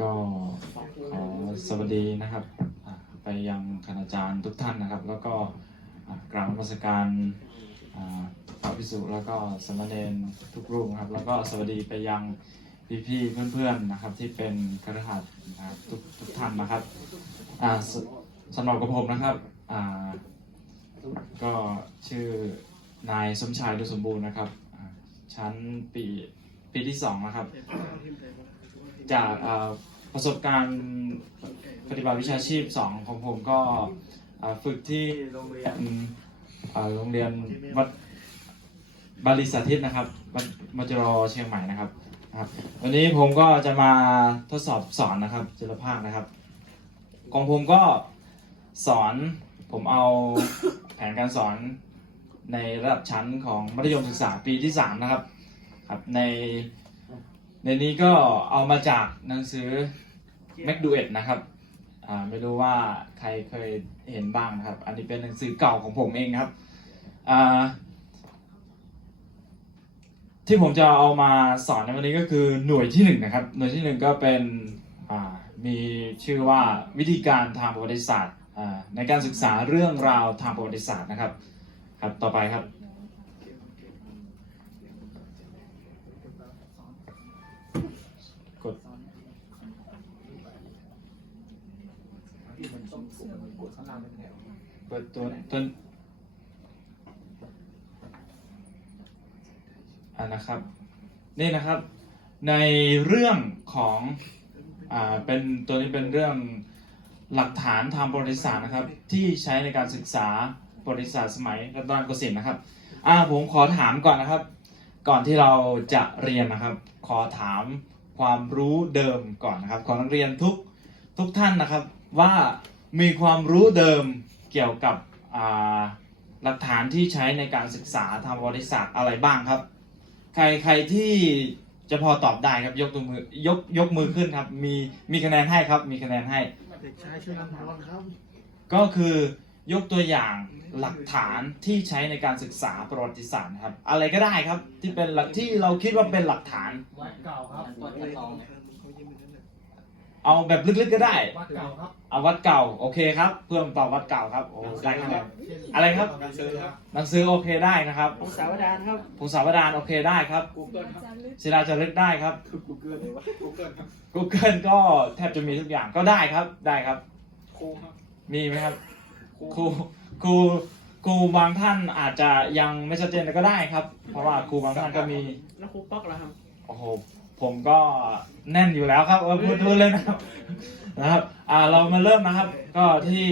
ก็ขอสวัสดีนะครับไปยังคณาจารย์ทุกท่านนะครับ แล้วก็กราบนมัสการพระพิสุแล้วก็สามเณรทุกรูปครับ แล้วก็สวัสดีไปยังพี่ๆเพื่อนๆนะครับ ที่เป็นคฤหัสถ์นะครับทุกทุกท่านนะครับสสำหรับกับผมนะครับก็ชื่อนายสมชายดุสมบูรณ์นะครับชั้นปีปีที่สองนะครับ จากประสบการณ์ปฏิบัติวิชาชีพ 2 ของผมก็ฝึกที่โรงเรียนโรงเรียนวัดบาลีสาธิตนะครับวัดมัจรอเชียงใหม่นะครับครับ วันนี้ผมก็จะมาทดสอบสอนนะครับจุลภาคนะครับ ของผมก็สอนผมเอาแผนการสอนในระดับชั้นของมัธยมศึกษาปีที่ 3 นะครับครับใน ในนี้ก็เอามาจากหนังสือ m a c d u e t นะครับอ่าไม่รู้ว่าใครเคยเห็นบ้างนะครับ อันนี้เป็นหนังสือเก่าของผมเองครับอ่าที่ผมจะเอามาสอนในวันนี้ก็คือหน่วยที่หนึ่งนะครับ หน่วยที่หนึ่งก็เป็นอ่ามีชื่อว่าวิธีการทางประวัติศาสตร์ในการศึกษาเรื่องราวทางประวัติศาสตร์นะครับ ครับต่อไปครับ ปิดตัวต้นอ่านะครับ นี่นะครับ ในเรื่องของอ่าเป็นตัวนี้เป็นเรื่องหลักฐานทางประวัติศาสตร์นะครับ ที่ใช้ในการศึกษาประวัติศาสตร์สมัยรัตนโกสินทร์นะครับอ่าผมขอถามก่อนนะครับ ก่อนที่เราจะเรียนนะครับ ขอถามความรู้เดิมก่อนนะครับ ของนักเรียนทุกทุกท่านนะครับว่ามีความรู้เดิม เกี่ยวกับอ่าหลักฐานที่ใช้ในการศึกษาทางประวัติศาสตร์อะไรบ้างครับ ใครใครที่จะพอตอบได้ครับยกตัวมือยกยกมือขึ้นครับ มีมีคะแนนให้ครับ มีคะแนนให้ เด็กชายชื่อนำพรครับ ก็คือยกตัวอย่างหลักฐานที่ใช้ในการศึกษาประวัติศาสตร์นะครับ อะไรก็ได้ครับที่เป็นหลักที่เราคิดว่าเป็นหลักฐานวัดเก่าครับวัดทอง เอาแบบลึกๆก็ได้ วัดเก่าครับเอาวัดเก่าโอเคครับ เพื่อนตอบวัดเก่าครับโอ้ได้คะแนนอะไรครับ หนังสือครับ หนังสือโอเคได้นะครับภาษาวดานครับพงศาวดารโอเคได้ครับกูเกิลครับศิลาจารึกได้ครับคือกูเกิลเลยวะกูเกิลครับ Google ก็แทบจะมีทุกอย่างก็ได้ครับได้ครับ ครูครับมีไหมครับ ครูครูครูบางท่านอาจจะยังไม่ชัดเจนแต่ก็ได้ครับ เพราะว่าครูบางท่านก็มีแล้วครูป๊อกล่ะครับ โอ้โห ผมก็แน่นอยู่แล้วครับเออพูดพูดเลยนะครับนะครับอ่าเรามาเริ่มนะครับ ก็ที่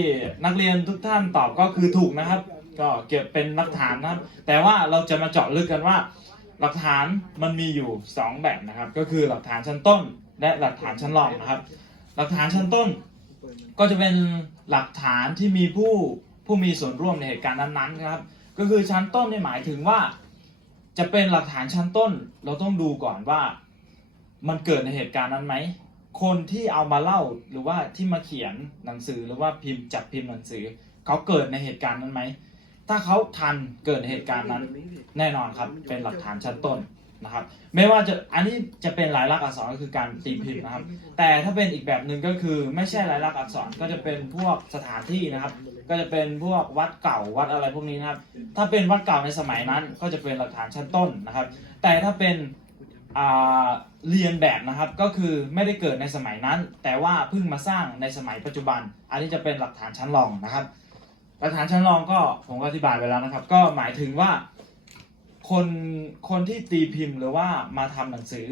นักเรียนทุกท่านตอบก็คือถูกนะครับ ก็เก็บเป็นหลักฐานนะครับ แต่ว่าเราจะมาเจาะลึกกันว่า หลักฐานมันมีอยู่ 2 แบบนะครับ ก็คือหลักฐานชั้นต้น และหลักฐานชั้นรองนะครับ หลักฐานชั้นต้น ก็จะเป็นหลักฐานที่มีผู้ผู้มีส่วนร่วมในเหตุการณ์นั้นๆนะครับก็คือชั้นต้นเนี่ยหมายถึงว่า จะเป็นหลักฐานชั้นต้น เราต้องดูก่อนว่า มันเกิดในเหตุการณ์นั้นไหม คนที่เอามาเล่าหรือว่าที่มาเขียนหนังสือหรือว่าพิมพ์จัดพิมพ์หนังสือ เขาเกิดในเหตุการณ์นั้นไหม ถ้าเขาทันเกิดในเหตุการณ์นั้น แน่นอนครับ เป็นหลักฐานชั้นต้นนะครับ ไม่ว่าจะอันนี้จะเป็นลายลักษณ์อักษรก็คือการตีพิมพ์นะครับ แต่ถ้าเป็นอีกแบบหนึ่งก็คือไม่ใช่ลายลักษณ์อักษรก็จะเป็นพวกสถานที่นะครับ ก็จะเป็นพวกวัดเก่าวัดอะไรพวกนี้นะครับ ถ้าเป็นวัดเก่าในสมัยนั้นก็จะเป็นหลักฐานชั้นต้นนะครับ แต่ถ้าเป็น เรียนแบบนะครับก็คือไม่ได้เกิดในสมัยนั้น แต่ว่าเพิ่งมาสร้างในสมัยปัจจุบัน อันนี้จะเป็นหลักฐานชั้นรองนะครับ หลักฐานชั้นรองก็ผมก็อธิบายไปแล้วนะครับ ก็หมายถึงว่าคนคนที่ตีพิมพ์หรือว่ามาทำหนังสือ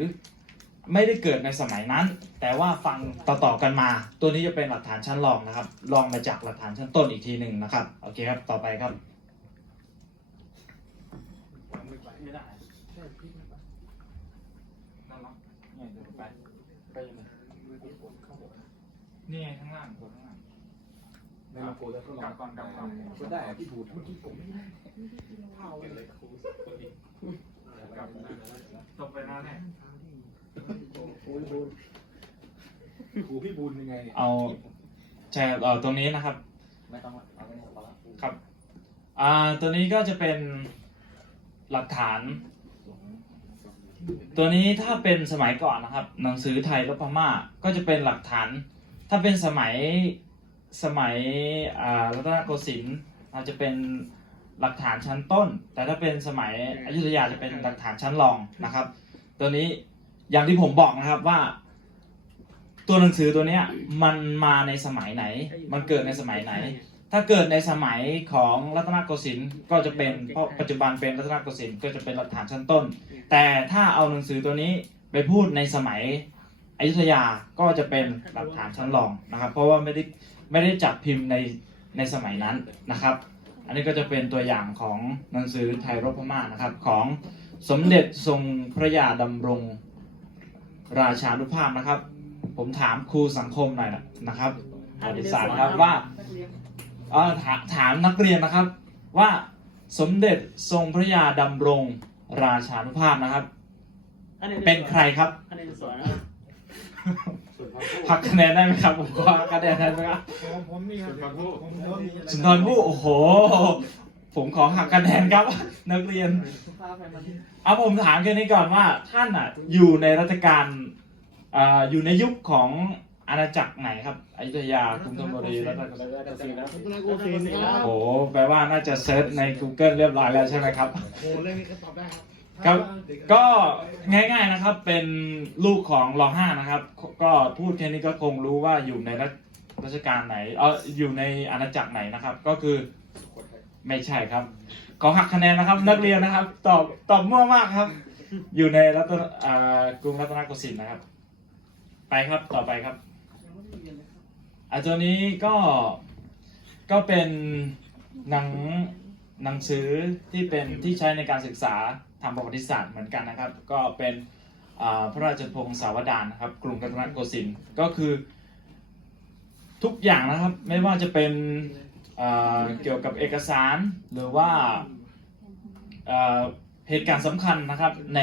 ไม่ได้เกิดในสมัยนั้น แต่ว่าฟังต่อๆกันมา ตัวนี้จะเป็นหลักฐานชั้นรองนะครับรองมาจากหลักฐานชั้นต้นอีกทีหนึ่งนะครับโอเคครับต่อไปครับไม่ได้นั่นหรอเนี่ยเดี๋ยวไปไปยังไง นี่ไงข้างล่างกดข้างล่างในมาโกจะทดลกอลังบก่อนกลับก่อนก็ได้อะพี่บูดเมื่อกี้ผมไม่ได้เผาเลยครูกลับตกไปนานแน่ครูพี่บูนครูพี่บูนยังไงเนี่ยเอาแชร์เอ่อตรงนี้นะครับ ไม่ต้องเอาไม่ต้องเอาละครับ อ่า ตัวนี้ก็จะเป็นหลักฐาน ตัวนี้ถ้าเป็นสมัยก่อนนะครับ หนังสือไทยและพม่าก็จะเป็นหลักฐาน ถ้าเป็นสมัยสมัยรัตนโกสินทร์อาจจะเป็นหลักฐานชั้นต้น แต่ถ้าเป็นสมัยอยุธยาจะเป็นหลักฐานชั้นรองนะครับ ตัวนี้อย่างที่ผมบอกนะครับว่า ตัวหนังสือตัวเนี้ยมันมาในสมัยไหน มันเกิดในสมัยไหน ถ้าเกิดในสมัยของรัตนโกสินทร์ก็จะเป็นเพราะปัจจุบันเป็นรัตนโกสินทร์ก็จะเป็นหลักฐานชั้นต้น แต่ถ้าเอาหนังสือตัวนี้ไปพูดในสมัย อยุธยาก็จะเป็นหลักฐานชั้นรองนะครับ เพราะว่าไม่ได้ไม่ได้จัดพิมพ์ในในสมัยนั้นนะครับ อันนี้ก็จะเป็นตัวอย่างของหนังสือไทยรบพม่านะครับของสมเด็จทรงพระยาดำรงราชานุภาพนะครับ ผมถามครูสังคมหน่อยนะครับประวัติศาสตร์ครับว่าเอ่อถาถามนักเรียนนะครับว่าสมเด็จทรงพระยาดำรงราชานุภาพนะครับ เป็นใครครับคะแนนสวยนะครับ ส่วนพักผู้พักคะแนนได้ไหมครับ ผมขอคะแนนได้ไหมครับผมผมมีครับผมผมมีอะไรสุนทรภู่โอ้โห ผมขอหักคะแนนครับ นักเรียนฟ้าไปมาที่เอาผมถามแค่นี้ก่อนว่า ท่านอะ อยู่ในรัชกาลอ่าอยู่ในยุคของอาณาจักรไหนครับอยุธยากรุงธนบุรีรัตนโกสินทร์รัตนรัตนโกโกสิสินนททร์ร์คครัรับบโอ้แปลว่าน่าจะเซิร์ชใน Google เรียบร้อยแล้วใช่ไหมครับ โอ้เรื่องนี้ก็ตอบได้ครับ ครับ ก็ง่ายๆนะครับ เป็นลูกของรอห้านะครับ ก็พูดแค่นี้ก็คงรู้ว่าอยู่ในรัชกาลไหน เอออยู่ในอาณาจักรไหนนะครับ ก็คือไม่ใช่ครับ ขอหักคะแนนนะครับ นักเรียนนะครับ ตอบตอบมั่วมากครับ อยู่ในรัตนกรุงรัตนโกสินทร์นะครับ ไปครับต่อไปครับอาตัวนี้ก็ก็เป็นหนังหนังสือที่เป็นที่ใช้ในการศึกษา ทางประวัติศาสตร์เหมือนกันนะครับ ก็เป็นพระราชพงศาวดารนะครับ กรุงรัตนโกสินทร์ก็คือทุกอย่างนะครับไม่ว่าจะเป็นเกี่ยวกับเอกสารหรือว่าเหตุการณ์สำคัญนะครับใน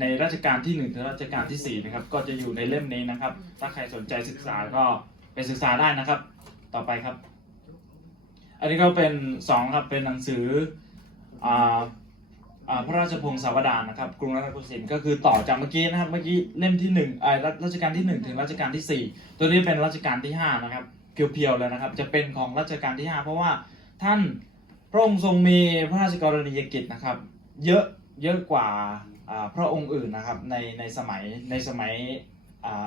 ในรัชกาลที่1ถึงรัชกาลทีสี่4 นะครับ ก็จะอยู่ในเล่มนี้นะครับ ถ้าใครสนใจศึกษาก็ไปศึกษาได้นะครับ ต่อไปครับ อันนี้ก็เป็นสองครับเป็นหนังสืออ่า อ่าพระราชพงศาวดารนะครับกรุงรัตนโกสินทร์ก็คือต่อจากเมื่อกี้นะครับเมื่อกี้เล่มที่หนึ่งอ่ารัชรัชกาลที่หนึ่งถึงรัชกาลที่สี่ตัวนี้เป็นรัชกาลที่ห้านะครับเพียวๆเลยนะครับ จะเป็นของรัชกาลที่ห้าเพราะว่าท่านพระองค์ทรงมีพระราชกรณียกิจนะครับ เยอะเยอะกว่าพระองค์อื่นนะครับในในสมัยในสมัย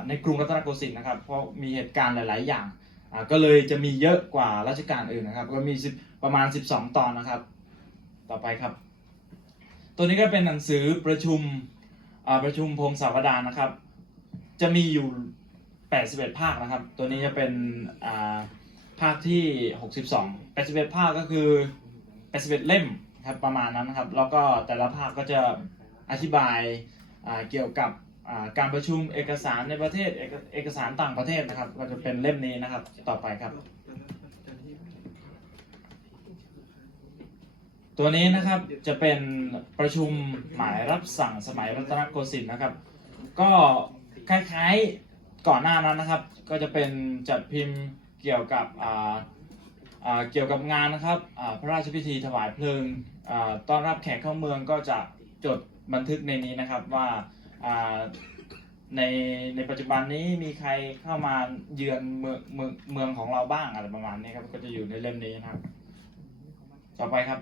ในกรุงรัตนโกสินทร์นะครับเพราะมีเหตุการณ์หลาย ๆ อย่างก็เลยจะมีเยอะกว่าราชการอื่นนะครับ ก็มีประมาณ 12 ตอนนะครับ ต่อไปครับ ตัวนี้ก็เป็นหนังสือประชุมประชุมพงศาวดารนะครับ จะมีอยู่ 81 ภาคนะครับ ตัวนี้จะเป็นภาคที่ 62 81 ภาคก็คือ 81 เล่มครับประมาณนั้นนะครับ แล้วก็แต่ละภาคก็จะอธิบายเกี่ยวกับการประชุมเอกสารในประเทศเอเอกสารต่างประเทศนะครับ ก็จะเป็นเล่มนี้นะครับต่อไปครับ ตัวนี้นะครับจะเป็นประชุมหมายรับสั่งสมัยรัตนโกสินทร์นะครับ ก็คล้ายๆก่อนหน้านั้นนะครับ ก็จะเป็นจัดพิมพ์เกี่ยวกับเกี่ยวกับงานนะครับพระราชพิธีถวายเพลิงต้อนรับแขกเข้าเมืองก็จะจดบันทึกในนี้นะครับว่าอ่าในในปัจจุบันนี้มีใครเข้ามาเยือนเมืองเมืองเมืองของเราบ้างอะไรประมาณนี้ครับก็จะอยู่ในเล่มนี้นะครับ ต่อไปครับ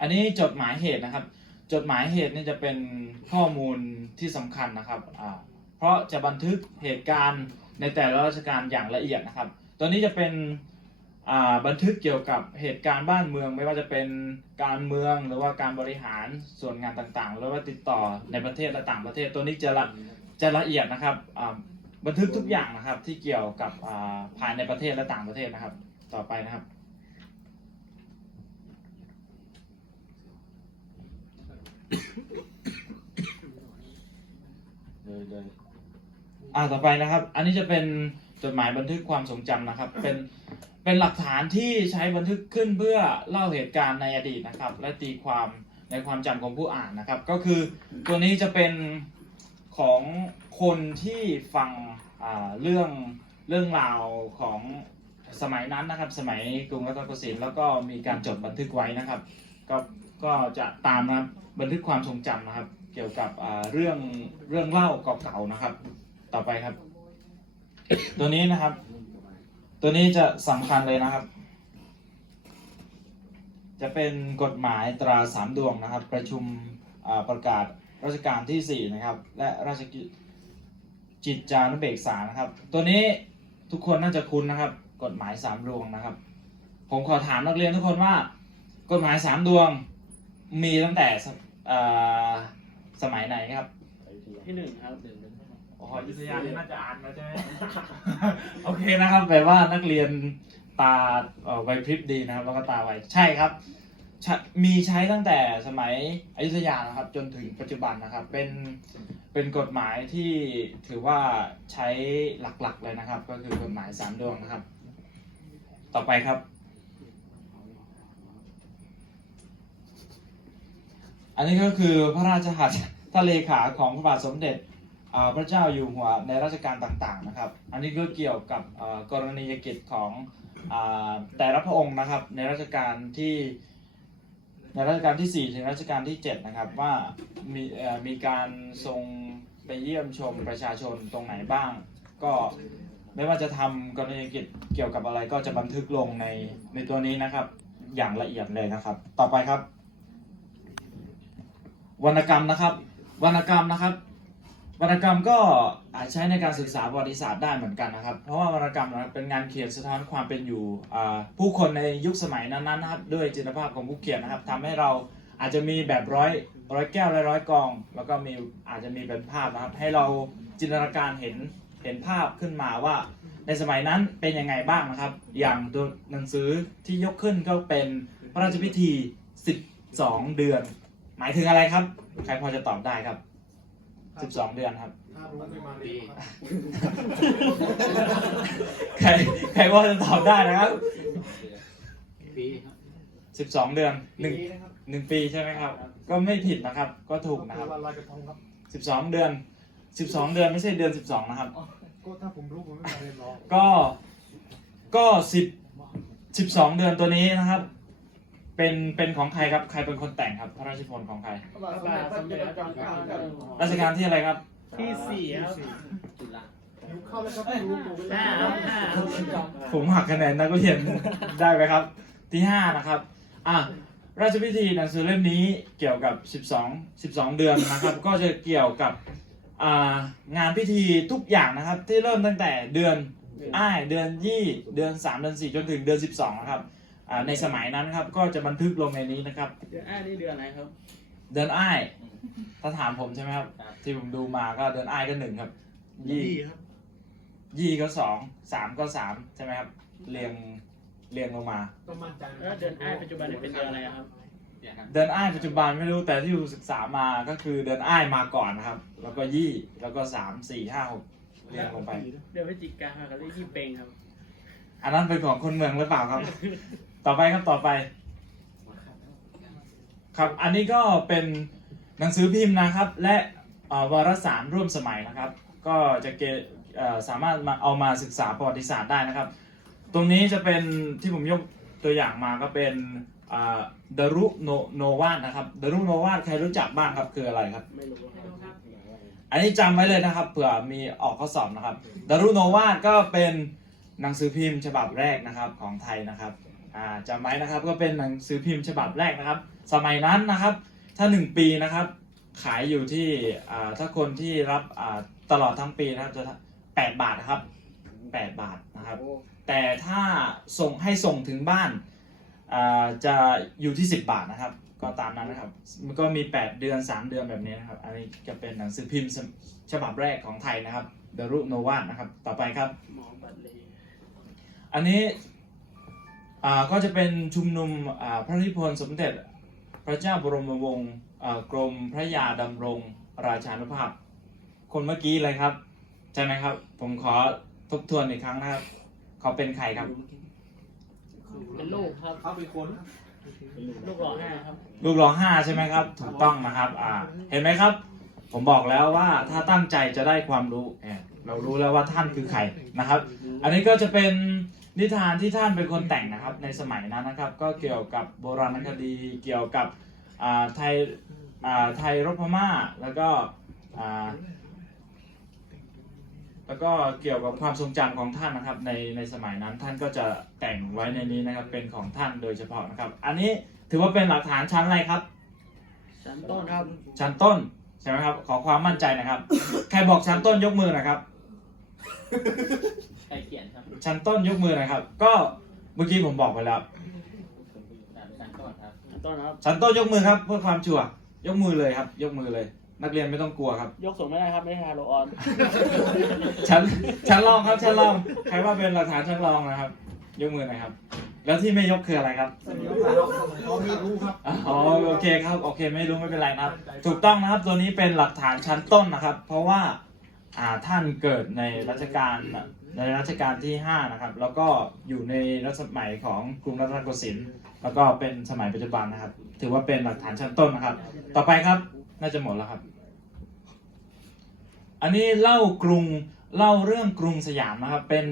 อันนี้จดหมายเหตุนะครับ จดหมายเหตุนี่จะเป็นข้อมูลที่สำคัญนะครับอ่าเพราะจะบันทึกเหตุการณ์ในแต่ละราชการอย่างละเอียดนะครับ ตัวนี้จะเป็นบันทึกเกี่ยวกับเหตุการณ์บ้านเมือง ไม่ว่าจะเป็นการเมืองหรือว่าการบริหารส่วนงานต่างๆ หรือว่าติดต่อในประเทศและต่างประเทศ ตัวนี้จะละจะละเอียดนะครับบันทึกทุกอย่างนะครับที่เกี่ยวกับภายในประเทศและต่างประเทศนะครับ ต่อไปนะครับ เลยเลยอ่าต่อไปนะครับ อันนี้จะเป็นจดหมายบันทึกความทรงจำนะครับ เป็นเป็นหลักฐานที่ใช้บันทึกขึ้นเพื่อเล่าเหตุการณ์ในอดีตนะครับ และตีความในความจำของผู้อ่านนะครับ ก็คือตัวนี้จะเป็นของคนที่ฟังอ่าเรื่องเรื่องราวของสมัยนั้นนะครับ สมัยกรุงรัตนโกสินทร์แล้วก็มีการจดบันทึกไว้นะครับ ก็ ก็จะตามนะครับบันทึกความทรงจำนะครับ เกี่ยวกับอ่าเรื่องเรื่องเล่าเก่าๆนะครับ ต่อไปครับ ตัวนี้นะครับ ตัวนี้จะสำคัญเลยนะครับ จะเป็นกฎหมายตราสามดวงนะครับ ประชุมอ่าประกาศราชการที่ 4 นะครับ และราชกิจจิตจานุเบกษานะครับ ตัวนี้ทุกคนน่าจะคุ้นนะครับ กฎหมายสามดวงนะครับ ผมขอถามนักเรียนทุกคนว่า กฎหมายสามดวง มีตั้งแต่สอ่าสมัยไหนครับที่หนึ่งครับอ๋อยุทธยานี่น่าจะอ่านมาใช่ไหมโอเคนะครับแปลว่านักเรียนตาเอ่อไหวพริบดีนะครับ แล้วก็ตาไวใช่ครับใช้มีใช้ตั้งแต่สมัยอยุธยานะครับ จนถึงปัจจุบันนะครับ เป็นเป็นกฎหมายที่ถือว่าใช้หลักๆเลยนะครับ ก็คือกฎหมายสามดวงนะครับ ต่อไปครับ อันนี้ก็คือพระราชหัตถ์ทะเลขาของพระบาทสมเด็จพระเจ้าอยู่หัวในราชการต่างๆนะครับ อันนี้ก็เกี่ยวกับอ่ากรณียกิจของอแต่ละพระองค์นะครับในรัชกาลที่ในรัชกาลที่ 4 ถึงรัชกาลที่ 7 นะครับ ว่ามีมีการทรงไปเยี่ยมชมประชาชนตรงไหนบ้าง ก็ไม่ว่าจะทำกรณียกิจเกี่ยวกับอะไรก็จะบันทึกลงในในตัวนี้นะครับ อย่างละเอียดเลยนะครับ ต่อไปครับ วรรณกรรมนะครับ วรรณกรรมนะครับ วรรณกรรมก็อาจใช้ในการศึกษาประวัติศาสตร์ได้เหมือนกันนะครับ เพราะว่าวรรณกรรมนะครับเป็นงานเขียนสะท้อนความเป็นอยู่ผู้คนในยุคสมัยนั้นๆนะครับด้วยจินตภาพของผู้เขียนนะครับทำให้เราอาจจะมีแบบร้อยร้อยแก้วและร้อยกอง แล้วก็มีอาจจะมีเป็นภาพนะครับ ให้เราจินตนาการเห็นเห็นภาพขึ้นมาว่า ในสมัยนั้นเป็นยังไงบ้างนะครับ อย่างตัวหนังสือที่ยกขึ้นก็เป็นพระราชพิธี 12 เดือน หมายถึงอะไรครับ ใครพอจะตอบได้ครับ12เดือนครับ ถ้ารู้ไม่มาเลยครับใครใครว่าจะตอบได้นะครับปีครับสิบสองเดือนหนึ่งหนึ่งปีใช่ไหมครับ ก็ไม่ผิดนะครับ ก็ถูกนะครับวันลอยกระทงครับ สิบสองเดือนสิบสองเดือนไม่ใช่เดือนสิบสองนะครับ ก็ถ้าผมรู้ผมไม่มาเรียนรอก็ก็สิบสิบสองเดือนตัวนี้นะครับ เป็นเป็นของใครครับ ใครเป็นคนแต่งครับ พระราชนิพนธ์ของใครพระบาทสมเด็จพระเจ้าอยู่หัวราชการที่อะไรครับ ที่สี่ครับหิวข้าวแล้วครับรู้ผมไม่ห้าได้ครับห้าครับผมหักคะแนนนักเรียนได้ไหมครับ ที่ห้านะครับ อะราชพิธีหนังสือเล่มนี้เกี่ยวกับ 12 12 เดือนนะครับ ก็จะเกี่ยวกับอ่างานพิธีทุกอย่างนะครับ ที่เริ่มตั้งแต่เดือนอ้ายเดือนยี่ เดือน 3 เดือน 4 จนถึงเดือน 12 นะครับอ่า ในสมัยนั้นครับก็จะบันทึกลงในนี้นะครับ เดือนอ้านี่เดือนอะไรครับ เดือนอ้าย ถ้าถามผมใช่ไหมครับ ที่ผมดูมาก็เดือนอ้ายก็หนึ่งครับ ยี่ครับ ยี่ก็สองสามก็สามใช่ไหมครับ เรียงเรียงลงมา ต้องมั่นใจแล้วเดือนอ้าปัจจุบันเนี่ยเป็นเดือนอะไรครับ เดือนอ้ายปัจจุบันไม่รู้แต่ที่ดูศึกษามาก็คือเดือนอ้ายมาก่อนนะครับ แล้วก็ยี่แล้วก็สามสี่ห้าหกเรียงลงไป เดือนพฤศจิกากับเลขยี่เปงครับ อันนั้นเป็นของคนเมืองหรือเปล่าครับ ต่อไปครับต่อไป ครับ อันนี้ก็เป็นหนังสือพิมพ์นะครับ และเอ่อวารสารร่วมสมัยนะครับ ก็จะเกเอ่อสามารถมาเอามาศึกษาประวัติศาสตร์ได้นะครับ ตรงนี้จะเป็นที่ผมยกตัวอย่างมาก็เป็นดารุโนโนวาดนะครับดารุโนวาดใครรู้จักบ้างครับคืออะไรครับไม่รู้ครับอันนี้จำไว้เลยนะครับเผื่อมีออกข้อสอบนะครับดารุโนวาดก็เป็นหนังสือพิมพ์ฉบับแรกนะครับของไทยนะครับ อ่าจำไว้นะครับก็เป็นหนังสือพิมพ์ฉบับแรกนะครับ สมัยนั้นนะครับ ถ้า 1 ปีนะครับ ขายอยู่ที่อ่าถ้าคนที่รับอ่าตลอดทั้งปีนะครับจะ8บาทนะครับ 8 บาทนะครับ แต่ถ้าส่งให้ส่งถึงบ้านอ่าจะอยู่ที่ 10 บาทนะครับ ก็ตามนั้นนะครับมันก็มี 8 เดือน 3 เดือนแบบนี้นะครับ อันนี้จะเป็นหนังสือพิมพ์ฉฉบับแรกของไทยนะครับดารุโนวาดนะครับ ต่อไปครับ หมอบัตรเลย อันนี้อ่า ก็จะเป็นชุมนุมอ่าพระนิพนธ์สมเด็จ พระเจ้าบรมวงศ์อ่ากรมพระยาดำรงราชานุภาพ คนเมื่อกี้เลยครับใช่ไหมครับ ผมขอทบทวนอีกครั้งนะครับ เขาเป็นใครครับ เป็นลูกครับเขาเป็นคนลูกหล่อห้าครับ ลูกร้องห้าใช่ไหมครับ ถูกต้องนะครับอ่าเห็นไหมครับ ผมบอกแล้วว่าถ้าตั้งใจจะได้ความรู้แอบเรารู้แล้วว่าท่านคือใครนะครับ อันนี้ก็จะเป็น นิทานที่ท่านเป็นคนแต่งนะครับ ในสมัยนั้นนะครับ ก็เกี่ยวกับโบราณคดีเกี่ยวกับอ่าไทยอ่าไทยรบพม่าแล้วก็อ่าแล้วก็เกี่ยวกับความทรงจำของท่านนะครับในในสมัยนั้นท่านก็จะแต่งไว้ในนี้นะครับเป็นของท่านโดยเฉพาะนะครับ อันนี้ถือว่าเป็นหลักฐานชั้นอะไรครับ ชั้นต้นครับ ชั้นต้นใช่ไหมครับ ขอความมั่นใจนะครับ ใครบอกชั้นต้นยกมือหนะครับ ใครเขียนครับชั้นต้นยกมือหนะครับ ก็เมื่อกี้ผมบอกไปแล้ว ชั้นต้นครับชั้นต้นครับ ชั้นต้นยกมือครับเพื่อความชัวร์ยกมือเลยครับ ยกมือเลย นักเรียนไม่ต้องกลัวครับ ยกสูงไม่ได้ครับ ไม่ใช่ฮาโลออน ชั้นชั้นรองครับชั้นรองใครว่าเป็นหลักฐานชั้นรองนะครับ ยกมือหน่อยครับ แล้วที่ไม่ยกคืออะไรครับเขาไม่รู้ครับ อ๋อโอเคครับโอเคไม่รู้ไม่เป็นไรนะครับ ถูกต้องนะครับตัวนี้เป็นหลักฐานชั้นต้นนะครับ เพราะว่าอ่าท่านเกิดในรัชกาล ในรัชกาลที่ 5 นะครับ แล้วก็อยู่ในรัชสมัยของกรุงรัตนโกสินทร์แล้วก็เป็นสมัยปัจจุบันนะครับ ถือว่าเป็นหลักฐานชั้นต้นนะครับ ต่อไปครับน่าจะหมดแล้วครับ อันนี้เล่ากรุงเล่าเรื่องกรุงสยามนะครับ เป็น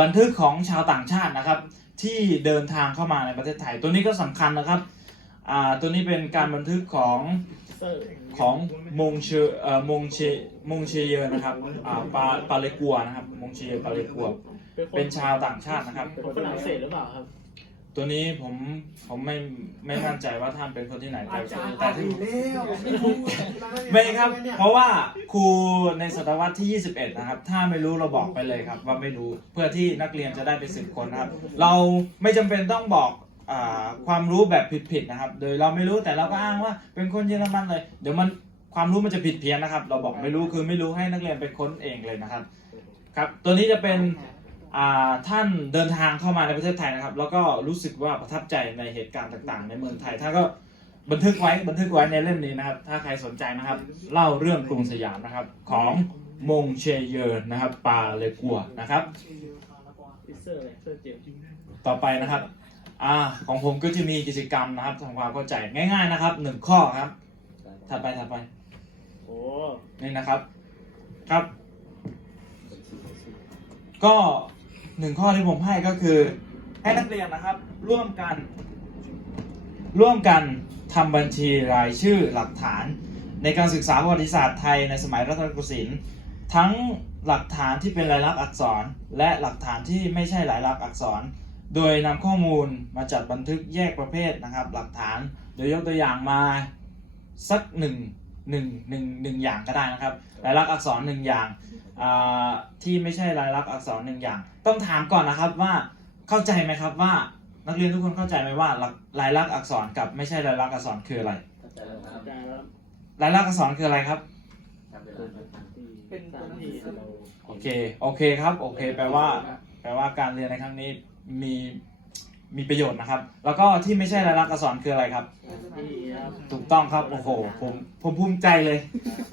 บันทึกของชาวต่างชาตินะครับ ที่เดินทางเข้ามาในประเทศไทย ตัวนี้ก็สำคัญนะครับ อ่าตัวนี้เป็นการบันทึกของเซอร์ของมงเชเอ่อมงเชมงเชเยอนะครับอ่าปาปาเลกัวนะครับมงเชเยอปาเลกัวเป็นคนเป็นชาวต่างชาตินะครับเป็นคนฝรั่งเศสหรือเปล่าครับ ตัวนี้ผมผมไม่ไม่มั่นใจว่าท่านเป็นคนที่ไหนแต่อาจารย์แต่เอาที่อีกแล้วไม่รู้ไม่ครับ เพราะว่าครูในศตวรรษที่ 21 นะครับ ถ้าไม่รู้เราบอกไปเลยครับ ว่าไม่รู้เพื่อที่นักเรียนจะได้ไปสืบค้นนะครับ เราไม่จำเป็นต้องบอกอา ความรู้แบบผิดๆนะครับ โดยเราไม่รู้แต่เราก็อ้างว่าเป็นคนเยอรมันเลย เดี๋ยวมันความรู้มันจะผิดเพี้ยนนะครับ เราบอกไม่รู้คือไม่รู้ให้นักเรียนไปค้นเองเลยนะครับ ครับตัวนี้จะเป็นอ่าท่านเดินทางเข้ามาในประเทศไทยนะครับ แล้วก็รู้สึกว่าประทับใจในเหตุการณ์ต่างๆ ในเมืองไทยท่านก็บันทึกไว้บันทึกไว้ในเล่มนี้นะครับ ถ้าใครสนใจนะครับ เล่าเรื่องกรุงสยามนะครับ ของมงเชเยอร์นะครับ ปาเลกัวนะครับพิเซอร์เลยเซอร์เจลต่อไปนะครับ อ่าของผมก็จะมีกิจกรรมนะครับทำความเข้าใจง่าย ๆนะครับหนึ่งข้อครับถัดไปถัดไปโอ้นี่นะครับครับ ก็หนึ่งข้อที่ผมให้ก็คือ ให้นักเรียนนะครับ ร่วมกัน ร่วมกันทำบัญชีรายชื่อหลักฐาน ในการศึกษาประวัติศาสตร์ไทยในสมัยรัตนโกสินทร์ทั้งหลักฐานที่เป็นลายลักษณ์อักษร และหลักฐานที่ไม่ใช่ลายลักษณ์อักษร โดยนำข้อมูลมาจัดบันทึกแยกประเภทนะครับ หลักฐาน โดยยกตัวอย่างมาสักหนึ่งหนึ่งหนึ่งหนึ่งอย่างก็ได้นะครับลายลักษณ์อักษรหนึ่งอย่างอ่าที่ไม่ใช่ลายลักษณ์อักษรหนึ่งอย่าง ต้องถามก่อนนะครับว่าเข้าใจไหมครับว่านักเรียนทุกคนเข้าใจไหมว่าหลักลายลักษณ์อักษรกับไม่ใช่ลายลักษณ์อักษรคืออะไรเข้าใจแล้วครับอาจารย์ครับลายลักษณ์อักษรคืออะไรครับจำเวลาไม่ทันเป็นสถานที่เราโอเคโอเคครับโอเค แปลว่า แปลว่าการเรียนในครั้งนี้ มีมีประโยชน์นะครับ แล้วก็ที่ไม่ใช่ลายลักษณ์อักษรคืออะไรครับที่ครับ ถูกต้องครับ โอ้โห ผมผมภูมิใจเลย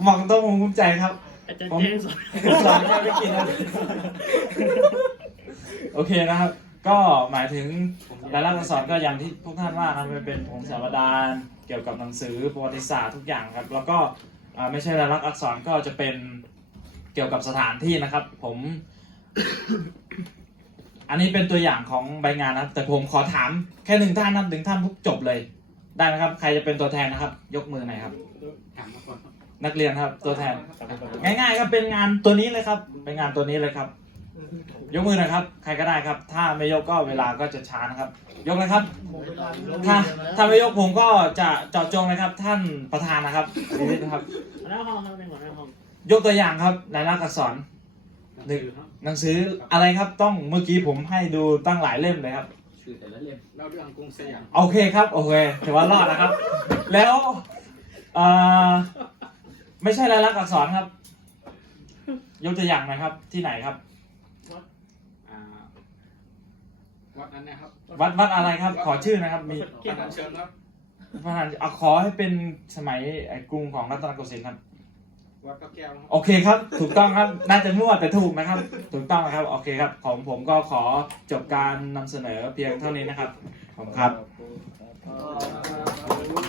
บอกตรงๆผมภูมิใจครับ อาจารย์ผมเจนสอนสอนแค่ไม่กี่นาทีโอเคนะครับ ก็หมายถึงรายลักษณ์อักษรก็อย่างที่พวกท่านว่านะมันเป็นผงสาวดารเกี่ยวกับหนังสือประวัติศาสตร์ทุกอย่างครับ แล้วก็อ่าไม่ใช่รายลักษณ์อักษรก็จะเป็นเกี่ยวกับสถานที่นะครับ ผม อันนี้เป็นตัวอย่างของใบงานนะครับ แต่ผมขอถามแค่หนึ่งท่านนะครับหนึ่งท่านปุ๊บจบเลย ได้ไหมครับ ใครจะเป็นตัวแทนนะครับ ยกมือหน่อยครับ ถามมาก่อนครับนักเรียนครับ ตัวแทน ง่ายๆครับเป็นงานตัวนี้เลยครับ เป็นงานตัวนี้เลยครับ ยกมือหนะครับ ใครก็ได้ครับ ถ้าไม่ยกก็เวลาก็จะช้านะครับ ยกเลยครับ ถ้าถ้าไม่ยกผมก็จะเจาะจงเลยครับ ท่านประธานนะครับนี่นะครับ หัวหน้าห้องครับเป็นหัวหน้าห้องยกตัวอย่างครับลายลักษณ์อักษรหนึ่ง หนังสืออะไรครับต้องเมื่อกี้ผมให้ดูตั้งหลายเล่มเลยครับชื่อแต่ละเล่มเราเรื่องกรุงสยามโอเคครับ โอเคถือว่ารอดนะครับ แล้วเอ่อไม่ใช่ลายลักษณ์อักษรครับ ยกตัวอย่างหนะครับ ที่ไหนครับ อ่าวัดนั้นนะครับวัดวัดอะไรครับ ขอชื่อนะครับ มีเกียรติเชิญครับประธานเอาขอให้เป็นสมัยไอ้กรุงของรัตนโกสินทร์ครับ วัดกับแก้วนะครับ โอเคครับ ถูกต้องครับ น่าจะมั่วแต่ถูกนะครับ ถูกต้องนะครับ โอเคครับ ของผมก็ขอจบการนำเสนอเพียงเท่านี้นะครับ ขอบคุณครับ ขอบคุณ